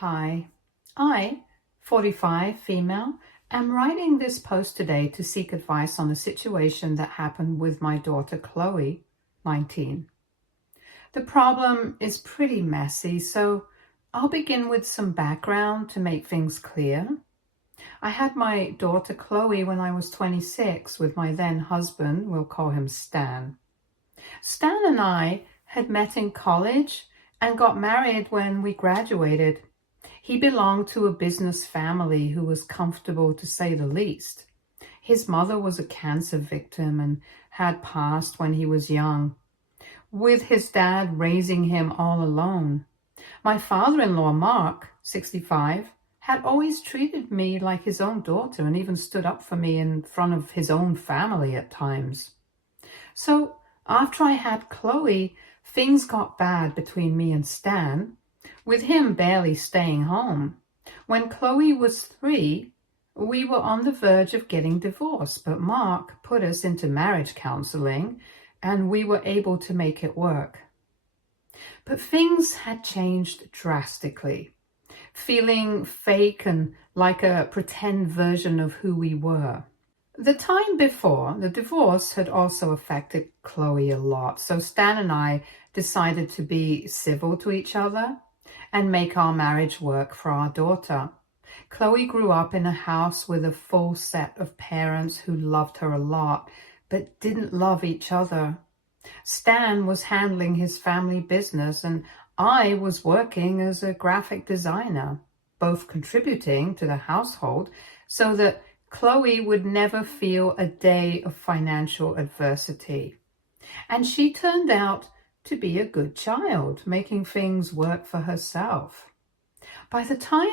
Hi, I, 45, female, am writing this post today to seek advice on a situation that happened with my daughter Chloe, 19. The problem is pretty messy, so I'll begin with some background to make things clear. I had my daughter Chloe when I was 26 with my then husband, we'll call him Stan. Stan and I had met in college and got married when we graduated. He belonged to a business family who was comfortable, to say the least. His mother was a cancer victim and had passed when he was young, with his dad raising him all alone. My father-in-law, Mark, 65, had always treated me like his own daughter and even stood up for me in front of his own family at times. So after I had Chloe, things got bad between me and Stan, with him barely staying home. When Chloe was 3, we were on the verge of getting divorced, but Mark put us into marriage counseling and we were able to make it work. But things had changed drastically, feeling fake and like a pretend version of who we were. The time before the divorce had also affected Chloe a lot, so Stan and I decided to be civil to each other and make our marriage work for our daughter. Chloe grew up in a house with a full set of parents who loved her a lot, but didn't love each other. Stan was handling his family business and I was working as a graphic designer, both contributing to the household so that Chloe would never feel a day of financial adversity. And she turned out to be a good child, making things work for herself. By the time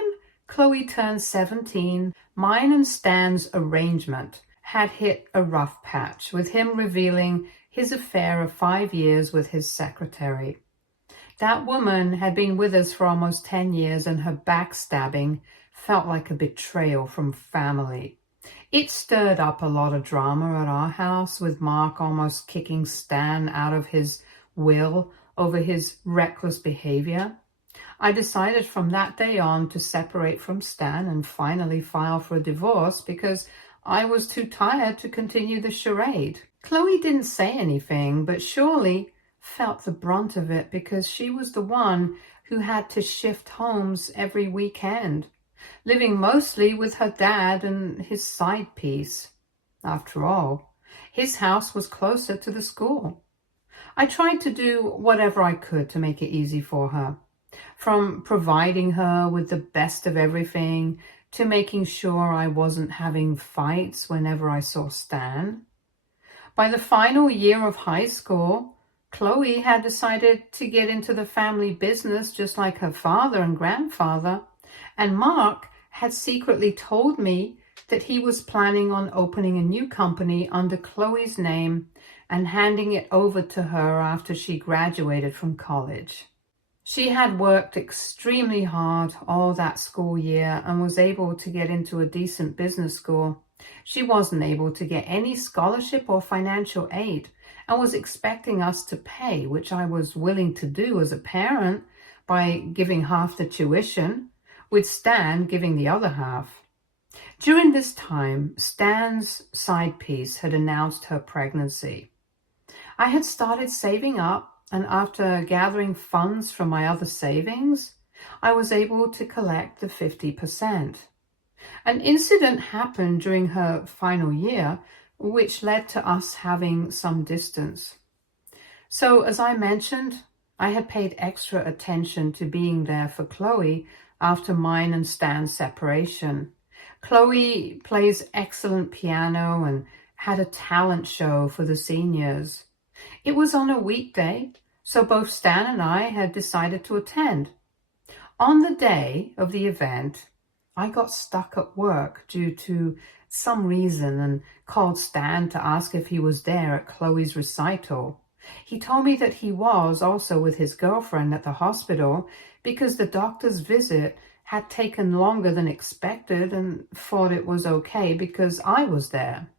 Chloe turned 17, mine and Stan's arrangement had hit a rough patch, with him revealing his affair of 5 years with his secretary. That woman had been with us for almost 10 years, and her backstabbing felt like a betrayal from family. It stirred up a lot of drama at our house, with Mark almost kicking Stan out of his will over his reckless behavior. I decided from that day on to separate from Stan and finally file for a divorce because I was too tired to continue the charade. Chloe didn't say anything, but surely felt the brunt of it because she was the one who had to shift homes every weekend, living mostly with her dad and his side piece. After all, his house was closer to the school. I tried to do whatever I could to make it easy for her, from providing her with the best of everything to making sure I wasn't having fights whenever I saw Stan. By the final year of high school, Chloe had decided to get into the family business just like her father and grandfather, and Mark had secretly told me that he was planning on opening a new company under Chloe's name and handing it over to her after she graduated from college. She had worked extremely hard all that school year and was able to get into a decent business school. She wasn't able to get any scholarship or financial aid and was expecting us to pay, which I was willing to do as a parent by giving half the tuition, with Stan giving the other half. During this time, Stan's side piece had announced her pregnancy. I had started saving up, and after gathering funds from my other savings, I was able to collect the 50%. An incident happened during her final year, which led to us having some distance. So, as I mentioned, I had paid extra attention to being there for Chloe after mine and Stan's separation. Chloe plays excellent piano and had a talent show for the seniors. It was on a weekday, so both Stan and I had decided to attend. On the day of the event, I got stuck at work due to some reason and called Stan to ask if he was there at Chloe's recital. He told me that he was also with his girlfriend at the hospital because the doctor's visit had taken longer than expected and thought it was okay because I was there.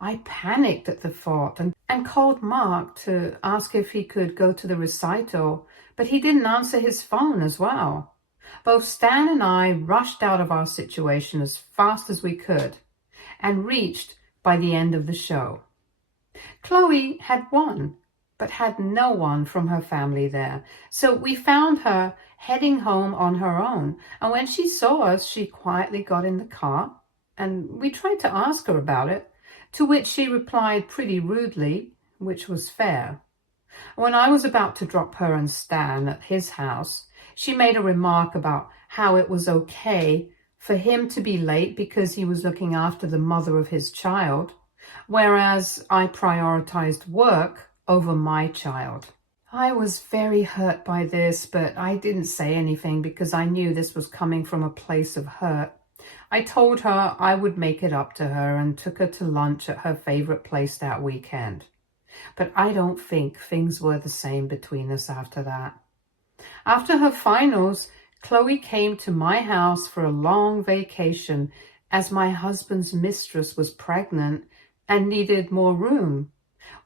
I panicked at the thought and called Mark to ask if he could go to the recital, but he didn't answer his phone as well. Both Stan and I rushed out of our situation as fast as we could and reached by the end of the show. Chloe had won, but had no one from her family there. So we found her heading home on her own. And when she saw us, she quietly got in the car and we tried to ask her about it, to which she replied pretty rudely, which was fair. When I was about to drop her and Stan at his house, she made a remark about how it was okay for him to be late because he was looking after the mother of his child, whereas I prioritized work over my child. I was very hurt by this, but I didn't say anything because I knew this was coming from a place of hurt. I told her I would make it up to her and took her to lunch at her favorite place that weekend. But I don't think things were the same between us after that. After her finals, Chloe came to my house for a long vacation as my husband's mistress was pregnant and needed more room.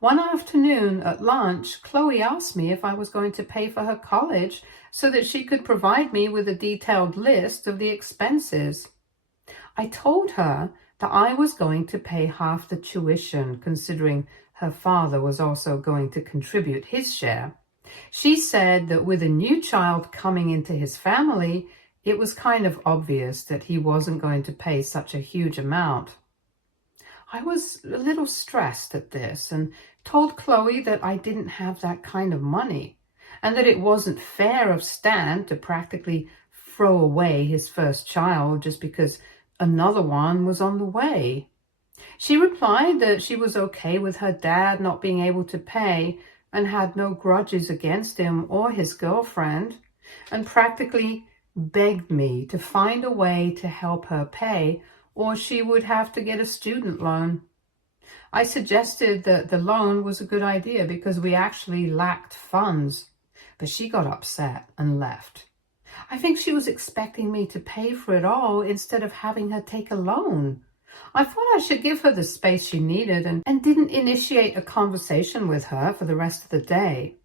One afternoon at lunch, Chloe asked me if I was going to pay for her college so that she could provide me with a detailed list of the expenses. I told her that I was going to pay half the tuition, considering her father was also going to contribute his share. She said that with a new child coming into his family, it was kind of obvious that he wasn't going to pay such a huge amount. I was a little stressed at this and told Chloe that I didn't have that kind of money and that it wasn't fair of Stan to practically throw away his first child just because another one was on the way. She replied that she was okay with her dad not being able to pay and had no grudges against him or his girlfriend, and practically begged me to find a way to help her pay or she would have to get a student loan. I suggested that the loan was a good idea because we actually lacked funds, but she got upset and left. I think she was expecting me to pay for it all instead of having her take a loan. I thought I should give her the space she needed and didn't initiate a conversation with her for the rest of the day.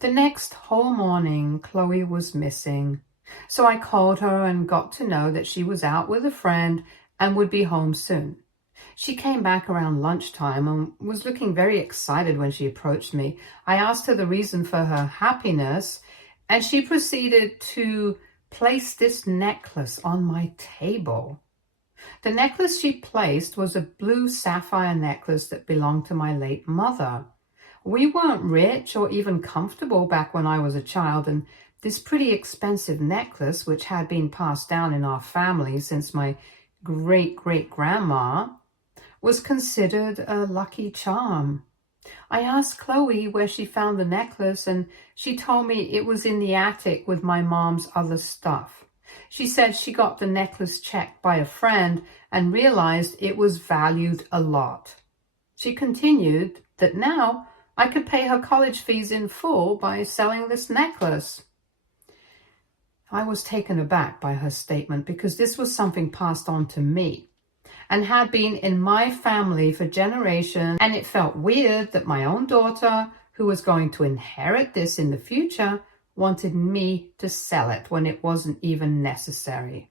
The next whole morning, Chloe was missing. So I called her and got to know that she was out with a friend and would be home soon. She came back around lunchtime and was looking very excited when she approached me. I asked her the reason for her happiness, and she proceeded to place this necklace on my table. The necklace she placed was a blue sapphire necklace that belonged to my late mother. We weren't rich or even comfortable back when I was a child, and this pretty expensive necklace, which had been passed down in our family since my great-great-grandma, was considered a lucky charm. I asked Chloe where she found the necklace, and she told me it was in the attic with my mom's other stuff. She said she got the necklace checked by a friend and realized it was valued a lot. She continued that now I could pay her college fees in full by selling this necklace. I was taken aback by her statement because this was something passed on to me and had been in my family for generations, and it felt weird that my own daughter, who was going to inherit this in the future, wanted me to sell it when it wasn't even necessary.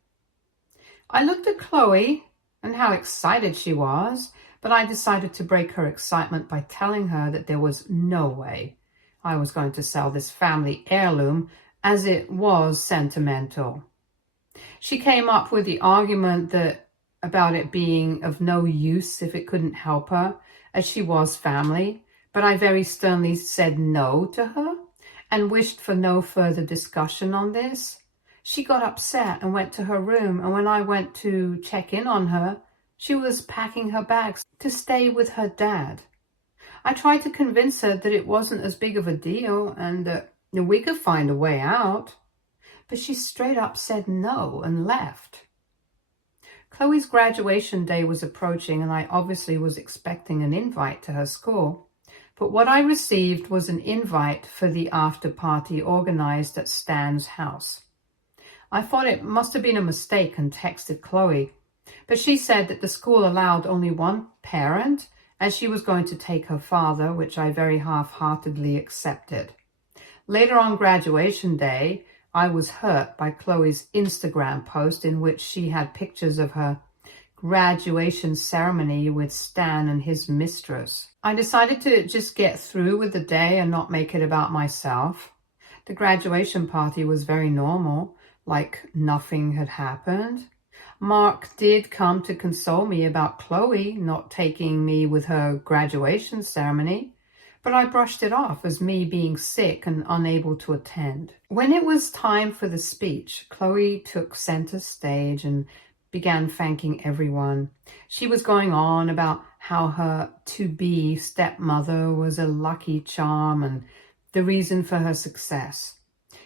I looked at Chloe and how excited she was, but I decided to break her excitement by telling her that there was no way I was going to sell this family heirloom, as it was sentimental. She came up with the argument about it being of no use if it couldn't help her, as she was family, but I very sternly said no to her and wished for no further discussion on this. She got upset and went to her room, and when I went to check in on her, she was packing her bags to stay with her dad. I tried to convince her that it wasn't as big of a deal and that we could find a way out, but she straight up said no and left. Chloe's graduation day was approaching, and I obviously was expecting an invite to her school. But what I received was an invite for the after party organized at Stan's house. I thought it must have been a mistake and texted Chloe, but she said that the school allowed only one parent as she was going to take her father, which I very half-heartedly accepted. Later on graduation day, I was hurt by Chloe's Instagram post in which she had pictures of her graduation ceremony with Stan and his mistress. I decided to just get through with the day and not make it about myself. The graduation party was very normal, like nothing had happened. Mark did come to console me about Chloe not taking me with her graduation ceremony, but I brushed it off as me being sick and unable to attend. When it was time for the speech, Chloe took center stage and began thanking everyone. She was going on about how her to-be stepmother was a lucky charm and the reason for her success.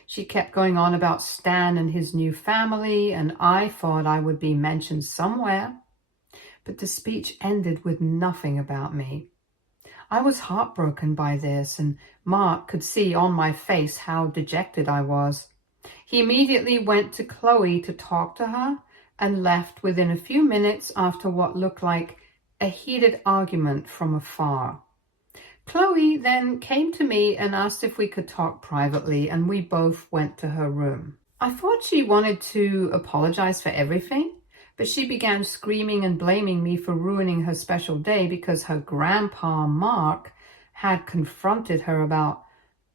She kept going on about Stan and his new family, and I thought I would be mentioned somewhere. But the speech ended with nothing about me. I was heartbroken by this, and Mark could see on my face how dejected I was. He immediately went to Chloe to talk to her and left within a few minutes after what looked like a heated argument from afar. Chloe then came to me and asked if we could talk privately, and we both went to her room. I thought she wanted to apologize for everything, but she began screaming and blaming me for ruining her special day because her grandpa, Mark, had confronted her about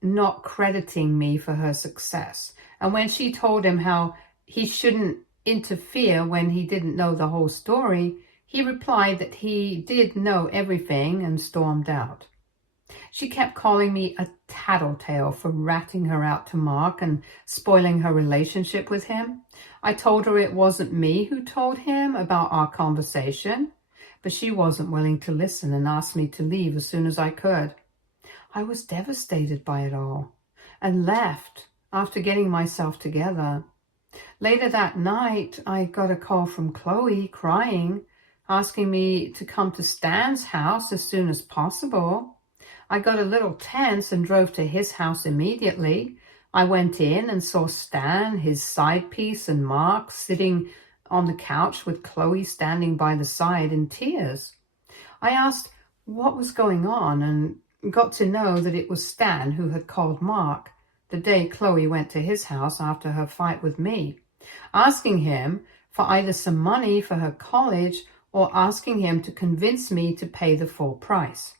not crediting me for her success. And when she told him how he shouldn't interfere when he didn't know the whole story, he replied that he did know everything and stormed out. She kept calling me a tattletale for ratting her out to Mark and spoiling her relationship with him. I told her it wasn't me who told him about our conversation, but she wasn't willing to listen and asked me to leave as soon as I could. I was devastated by it all and left after getting myself together. Later that night, I got a call from Chloe crying, asking me to come to Stan's house as soon as possible. I got a little tense and drove to his house immediately. I went in and saw Stan, his side piece, and Mark sitting on the couch with Chloe standing by the side in tears. I asked what was going on and got to know that it was Stan who had called Mark the day Chloe went to his house after her fight with me, asking him for either some money for her college or asking him to convince me to pay the full price.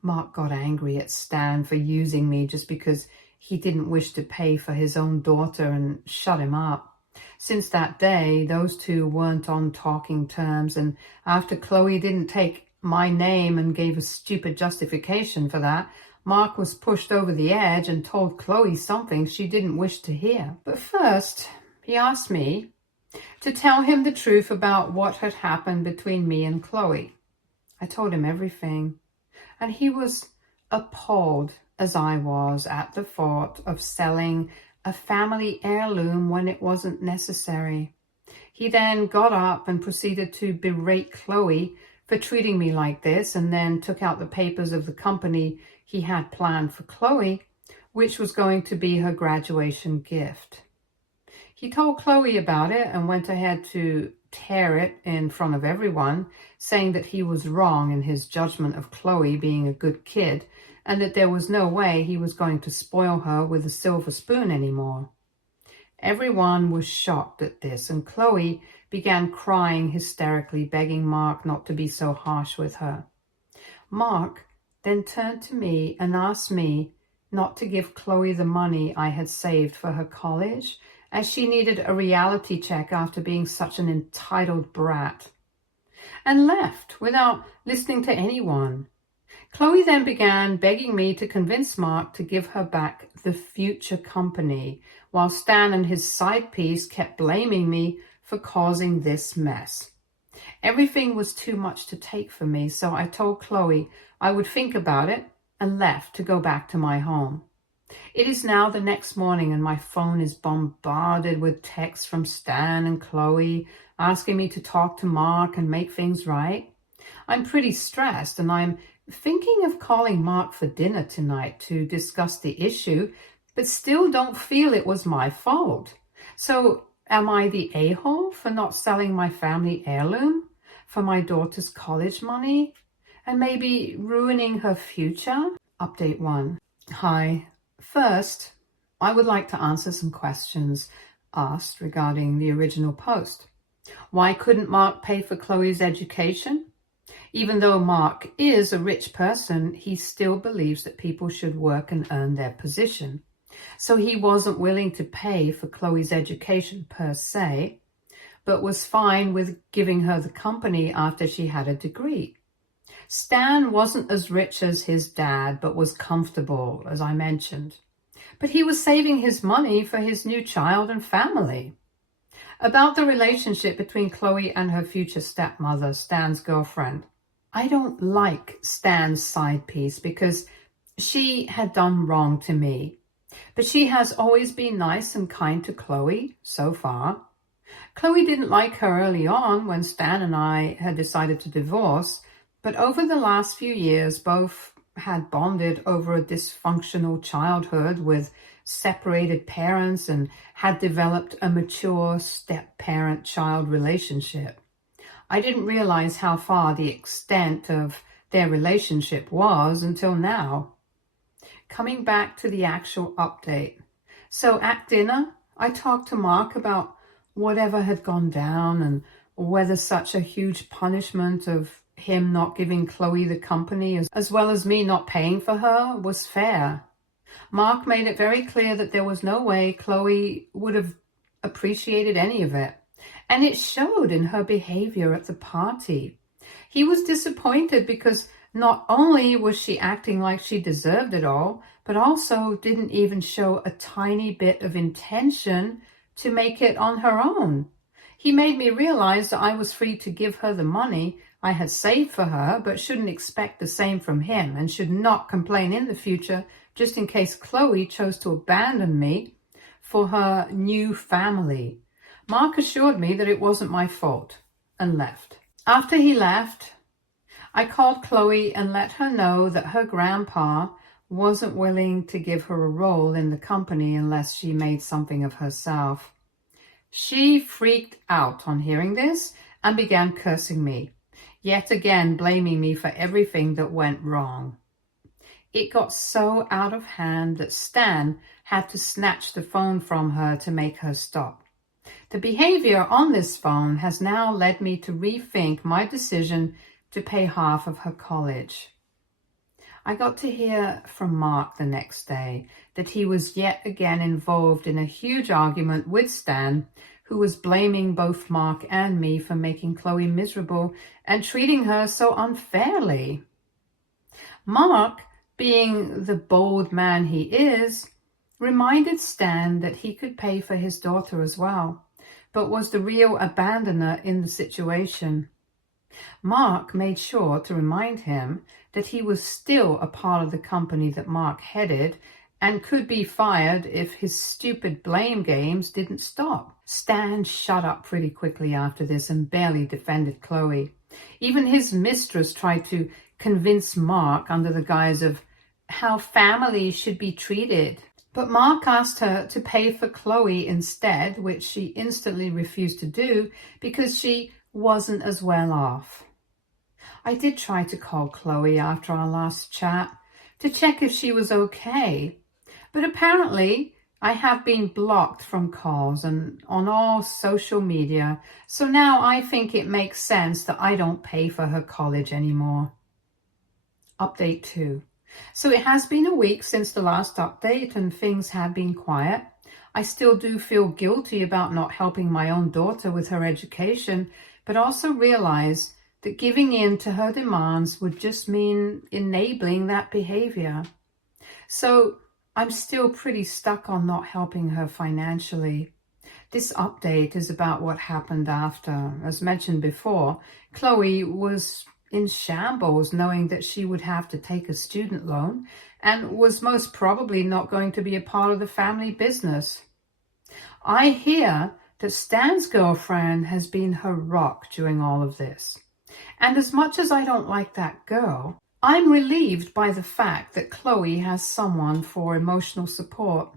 Mark got angry at Stan for using me just because he didn't wish to pay for his own daughter and shut him up. Since that day, those two weren't on talking terms, and after Chloe didn't take my name and gave a stupid justification for that, Mark was pushed over the edge and told Chloe something she didn't wish to hear. But first, he asked me to tell him the truth about what had happened between me and Chloe. I told him everything, and he was appalled, as I was, at the thought of selling a family heirloom when it wasn't necessary. He then got up and proceeded to berate Chloe for treating me like this, and then took out the papers of the company he had planned for Chloe, which was going to be her graduation gift. He told Chloe about it and went ahead to tear it in front of everyone, saying that he was wrong in his judgment of Chloe being a good kid and that there was no way he was going to spoil her with a silver spoon anymore. Everyone was shocked at this, and Chloe began crying hysterically, begging Mark not to be so harsh with her. Mark then turned to me and asked me not to give Chloe the money I had saved for her college, as she needed a reality check after being such an entitled brat, and left without listening to anyone. Chloe then began begging me to convince Mark to give her back the future company, while Stan and his side piece kept blaming me for causing this mess. Everything was too much to take for me, so I told Chloe I would think about it and left to go back to my home. It is now the next morning, and my phone is bombarded with texts from Stan and Chloe asking me to talk to Mark and make things right. I'm pretty stressed, and I'm thinking of calling Mark for dinner tonight to discuss the issue, but still don't feel it was my fault. So am I the a-hole for not selling my family heirloom for my daughter's college money and maybe ruining her future? Update 1. Hi. First, I would like to answer some questions asked regarding the original post. Why couldn't Mark pay for Chloe's education? Even though Mark is a rich person, he still believes that people should work and earn their position. So he wasn't willing to pay for Chloe's education per se, but was fine with giving her the company after she had a degree. Stan wasn't as rich as his dad, but was comfortable, as I mentioned. But he was saving his money for his new child and family. About the relationship between Chloe and her future stepmother, Stan's girlfriend. I don't like Stan's side piece because she had done wrong to me. But she has always been nice and kind to Chloe, so far. Chloe didn't like her early on when Stan and I had decided to divorce, but over the last few years, both had bonded over a dysfunctional childhood with separated parents and had developed a mature step-parent-child relationship. I didn't realize how far the extent of their relationship was until now. Coming back to the actual update. So at dinner, I talked to Mark about whatever had gone down and whether such a huge punishment of him not giving Chloe the company as well as me not paying for her was fair. Mark made it very clear that there was no way Chloe would have appreciated any of it, and it showed in her behavior at the party. He was disappointed because not only was she acting like she deserved it all, but also didn't even show a tiny bit of intention to make it on her own. He made me realize that I was free to give her the money I had saved for her, but shouldn't expect the same from him and should not complain in the future just in case Chloe chose to abandon me for her new family. Mark assured me that it wasn't my fault and left. After he left, I called Chloe and let her know that her grandpa wasn't willing to give her a role in the company unless she made something of herself. She freaked out on hearing this and began cursing me, yet again blaming me for everything that went wrong. It got so out of hand that Stan had to snatch the phone from her to make her stop. The behavior on this phone has now led me to rethink my decision to pay half of her college. I got to hear from Mark the next day that he was yet again involved in a huge argument with Stan, who was blaming both Mark and me for making Chloe miserable and treating her so unfairly. Mark, being the bold man he is, reminded Stan that he could pay for his daughter as well, but was the real abandoner in the situation. Mark made sure to remind him that he was still a part of the company that Mark headed and could be fired if his stupid blame games didn't stop. Stan shut up pretty quickly after this and barely defended Chloe. Even his mistress tried to convince Mark under the guise of how families should be treated. But Mark asked her to pay for Chloe instead, which she instantly refused to do because she wasn't as well off. I did try to call Chloe after our last chat to check if she was okay, but apparently I have been blocked from calls and on all social media, so now I think it makes sense that I don't pay for her college anymore. Update 2. So it has been a week since the last update and things have been quiet. I still do feel guilty about not helping my own daughter with her education, but also realize that giving in to her demands would just mean enabling that behavior. So I'm still pretty stuck on not helping her financially. This update is about what happened after. As mentioned before, Chloe was in shambles knowing that she would have to take a student loan and was most probably not going to be a part of the family business. I hear that Stan's girlfriend has been her rock during all of this. And as much as I don't like that girl, I'm relieved by the fact that Chloe has someone for emotional support.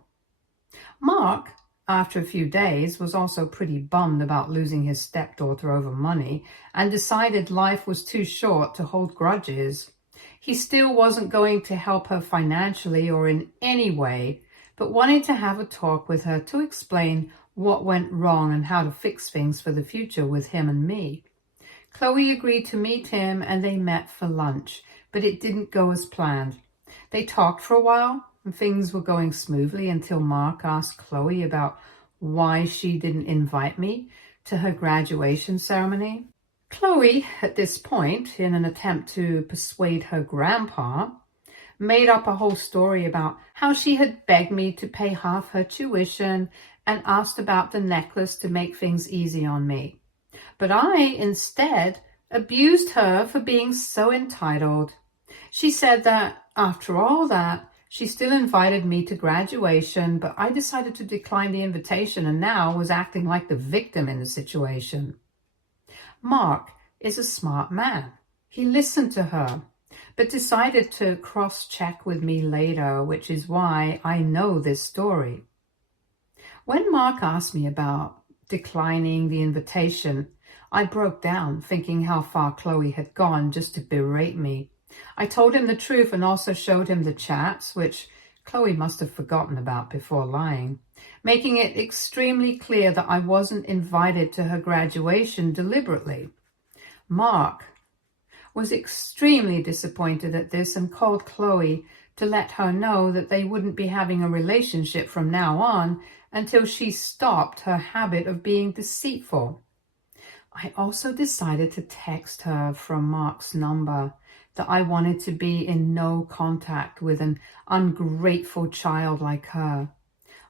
Mark, after a few days, was also pretty bummed about losing his stepdaughter over money and decided life was too short to hold grudges. He still wasn't going to help her financially or in any way, but wanted to have a talk with her to explain what went wrong and how to fix things for the future with him and me. Chloe agreed to meet him and they met for lunch, but it didn't go as planned. They talked for a while and things were going smoothly until Mark asked Chloe about why she didn't invite me to her graduation ceremony. Chloe, at this point, in an attempt to persuade her grandpa, made up a whole story about how she had begged me to pay half her tuition and asked about the necklace to make things easy on me. But I, instead, abused her for being so entitled. She said that, after all that, she still invited me to graduation, but I decided to decline the invitation and now was acting like the victim in the situation. Mark is a smart man. He listened to her, but decided to cross-check with me later, which is why I know this story. When Mark asked me about declining the invitation, I broke down, thinking how far Chloe had gone just to berate me. I told him the truth and also showed him the chats, which Chloe must have forgotten about before lying, making it extremely clear that I wasn't invited to her graduation deliberately. Mark was extremely disappointed at this and called Chloe to let her know that they wouldn't be having a relationship from now on until she stopped her habit of being deceitful. I also decided to text her from Mark's number that I wanted to be in no contact with an ungrateful child like her.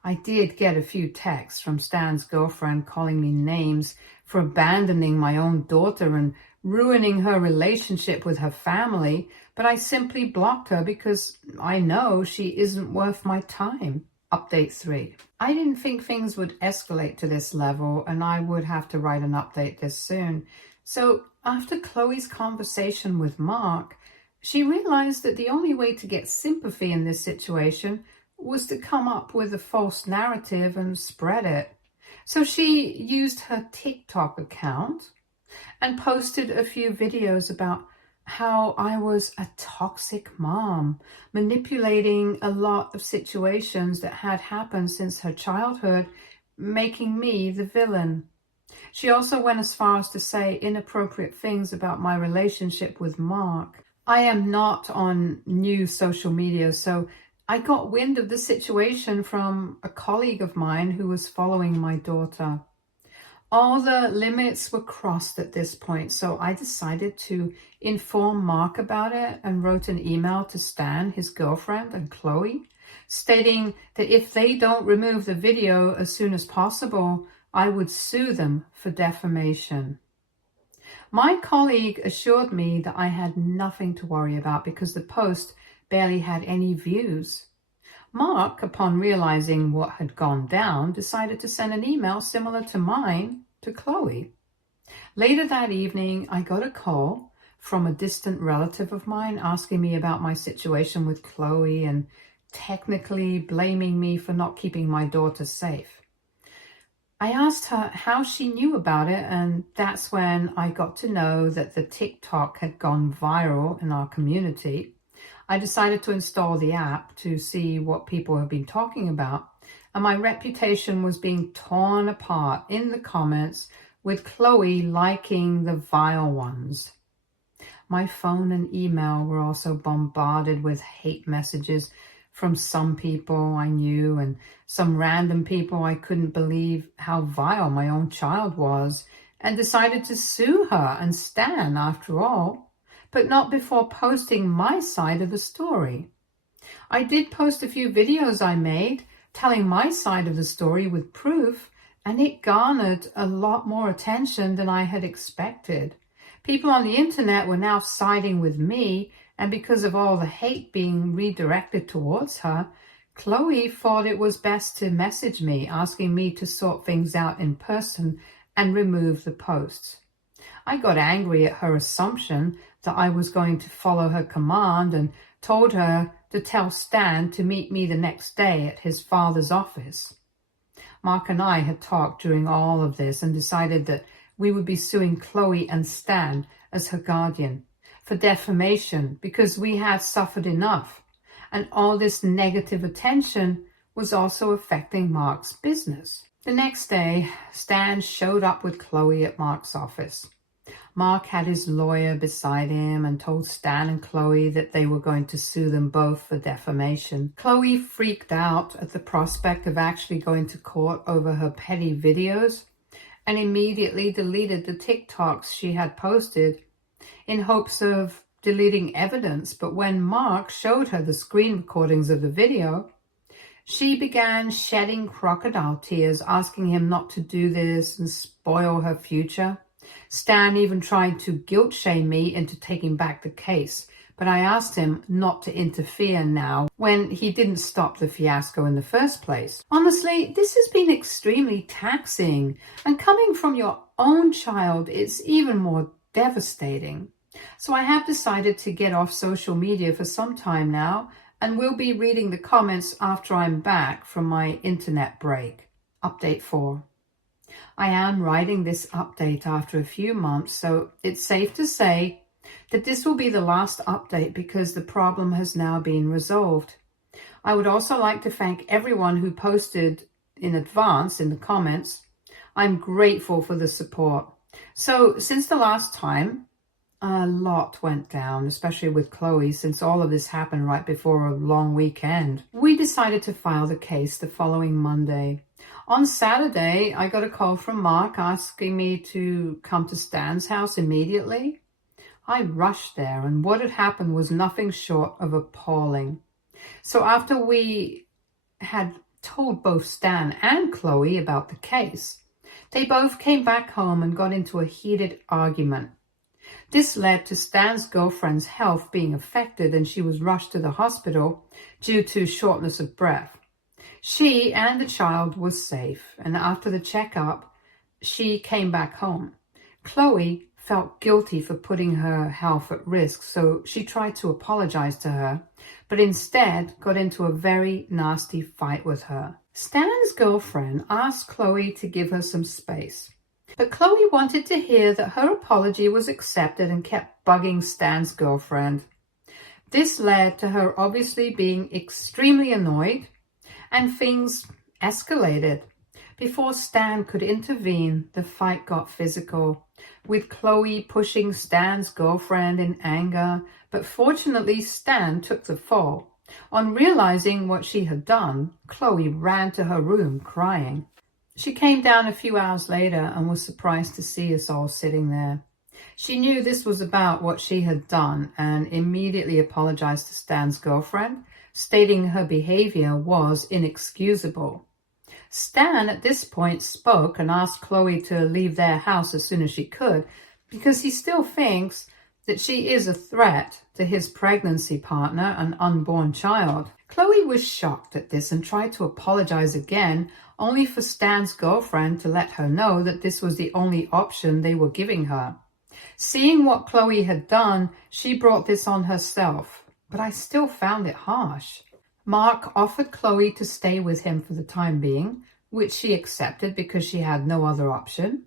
I did get a few texts from Stan's girlfriend calling me names for abandoning my own daughter and ruining her relationship with her family, but I simply blocked her because I know she isn't worth my time. Update 3. I didn't think things would escalate to this level and I would have to write an update this soon. So after Chloe's conversation with Mark, she realized that the only way to get sympathy in this situation was to come up with a false narrative and spread it. So she used her TikTok account and posted a few videos about how I was a toxic mom, manipulating a lot of situations that had happened since her childhood, making me the villain. She also went as far as to say inappropriate things about my relationship with Mark. I am not on new social media, so I got wind of the situation from a colleague of mine who was following my daughter. All the limits were crossed at this point, so I decided to inform Mark about it and wrote an email to Stan, his girlfriend, and Chloe, stating that if they don't remove the video as soon as possible, I would sue them for defamation. My colleague assured me that I had nothing to worry about because the post barely had any views. Mark, upon realizing what had gone down, decided to send an email similar to mine to Chloe. Later that evening, I got a call from a distant relative of mine asking me about my situation with Chloe and technically blaming me for not keeping my daughter safe. I asked her how she knew about it, and that's when I got to know that the TikTok had gone viral in our community. I decided to install the app to see what people have been talking about, and my reputation was being torn apart in the comments with Chloe liking the vile ones. My phone and email were also bombarded with hate messages from some people I knew and some random people I couldn't believe how vile my own child was, and decided to sue her and Stan after all, but not before posting my side of the story. I did post a few videos I made telling my side of the story with proof, and it garnered a lot more attention than I had expected. People on the internet were now siding with me, and because of all the hate being redirected towards her, Chloe thought it was best to message me, asking me to sort things out in person and remove the posts. I got angry at her assumption that I was going to follow her command and told her to tell Stan to meet me the next day at his father's office. Mark and I had talked during all of this and decided that we would be suing Chloe and Stan as her guardian for defamation because we had suffered enough, and all this negative attention was also affecting Mark's business. The next day, Stan showed up with Chloe at Mark's office. Mark had his lawyer beside him and told Stan and Chloe that they were going to sue them both for defamation. Chloe freaked out at the prospect of actually going to court over her petty videos and immediately deleted the TikToks she had posted in hopes of deleting evidence. But when Mark showed her the screen recordings of the video, she began shedding crocodile tears, asking him not to do this and spoil her future. Stan even tried to guilt shame me into taking back the case, but I asked him not to interfere now when he didn't stop the fiasco in the first place. Honestly, this has been extremely taxing, and coming from your own child, it's even more devastating. So I have decided to get off social media for some time now, and will be reading the comments after I'm back from my internet break. Update 4. I am writing this update after a few months, so it's safe to say that this will be the last update because the problem has now been resolved. I would also like to thank everyone who posted in advance in the comments. I'm grateful for the support. So since the last time, a lot went down, especially with Chloe, since all of this happened right before a long weekend. We decided to file the case the following Monday. On Saturday, I got a call from Mark asking me to come to Stan's house immediately. I rushed there, and what had happened was nothing short of appalling. So after we had told both Stan and Chloe about the case, they both came back home and got into a heated argument. This led to Stan's girlfriend's health being affected, and she was rushed to the hospital due to shortness of breath. She and the child was safe, and after the checkup, she came back home. Chloe felt guilty for putting her health at risk, so she tried to apologize to her, but instead got into a very nasty fight with her. Stan's girlfriend asked Chloe to give her some space, but Chloe wanted to hear that her apology was accepted and kept bugging Stan's girlfriend. This led to her obviously being extremely annoyed, and things escalated. Before Stan could intervene, the fight got physical, with Chloe pushing Stan's girlfriend in anger, but fortunately Stan took the fall. On realizing what she had done, Chloe ran to her room crying. She came down a few hours later and was surprised to see us all sitting there. She knew this was about what she had done and immediately apologized to Stan's girlfriend, stating her behavior was inexcusable. Stan at this point spoke and asked Chloe to leave their house as soon as she could because he still thinks that she is a threat to his pregnancy partner and unborn child. Chloe was shocked at this and tried to apologize again, only for Stan's girlfriend to let her know that this was the only option they were giving her. Seeing what Chloe had done, she brought this on herself, but I still found it harsh. Mark offered Chloe to stay with him for the time being, which she accepted because she had no other option.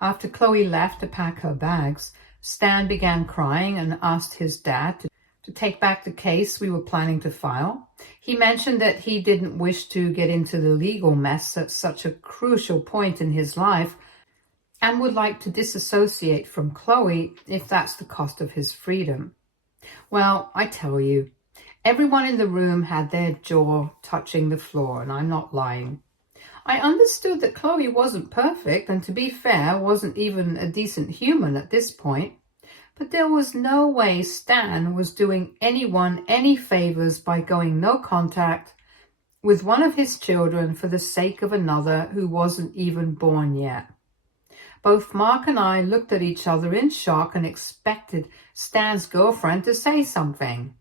After Chloe left to pack her bags, Stan began crying and asked his dad to take back the case we were planning to file. He mentioned that he didn't wish to get into the legal mess at such a crucial point in his life and would like to disassociate from Chloe if that's the cost of his freedom. Well, I tell you, everyone in the room had their jaw touching the floor, and I'm not lying. I understood that Chloe wasn't perfect, and to be fair, wasn't even a decent human at this point. But there was no way Stan was doing anyone any favors by going no contact with one of his children for the sake of another who wasn't even born yet. Both Mark and I looked at each other in shock and expected Stan's girlfriend to say something.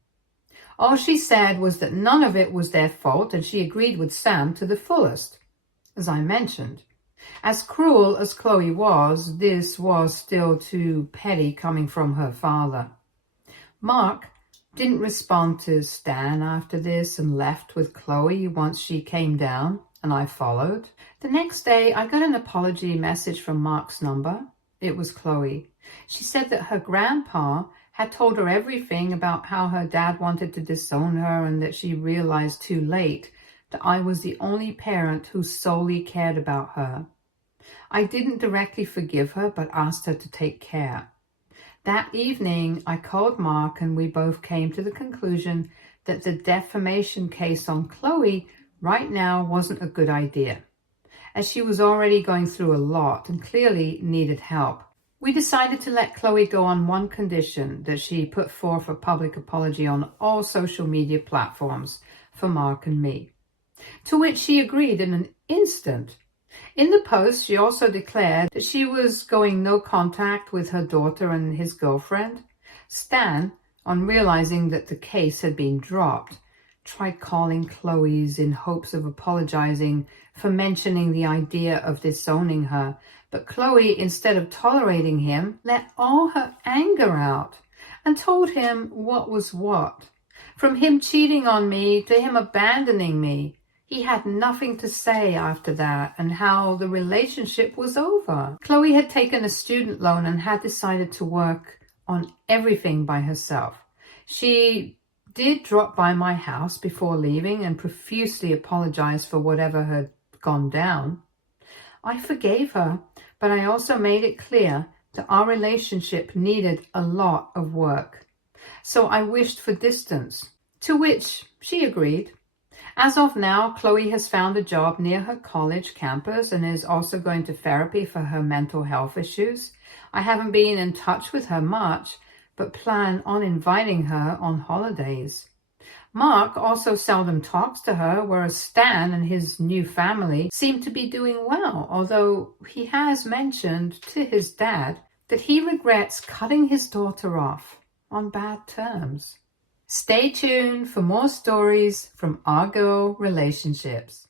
All she said was that none of it was their fault, and she agreed with Sam to the fullest. As I mentioned, as cruel as Chloe was, this was still too petty coming from her father. Mark didn't respond to Stan after this and left with Chloe once she came down, and I followed. The next day, I got an apology message from Mark's number. It was Chloe. She said that her grandpa had told her everything about how her dad wanted to disown her and that she realized too late that I was the only parent who solely cared about her. I didn't directly forgive her, but asked her to take care. That evening, I called Mark and we both came to the conclusion that the defamation case on Chloe right now wasn't a good idea, as she was already going through a lot and clearly needed help. We decided to let Chloe go on one condition, that she put forth a public apology on all social media platforms for Mark and me, to which she agreed in an instant. In the post, she also declared that she was going no contact with her daughter and his girlfriend. Stan, on realizing that the case had been dropped, tried calling Chloe's in hopes of apologizing for mentioning the idea of disowning her, but Chloe, instead of tolerating him, let all her anger out and told him what was what. From him cheating on me to him abandoning me, he had nothing to say after that, and how the relationship was over. Chloe had taken a student loan and had decided to work on everything by herself. She did drop by my house before leaving and profusely apologized for whatever had gone down. I forgave her, but I also made it clear that our relationship needed a lot of work. So I wished for distance, to which she agreed. As of now, Chloe has found a job near her college campus and is also going to therapy for her mental health issues. I haven't been in touch with her much, but plan on inviting her on holidays. Mark also seldom talks to her, whereas Stan and his new family seem to be doing well, although he has mentioned to his dad that he regrets cutting his daughter off on bad terms. Stay tuned for more stories from our girl relationships.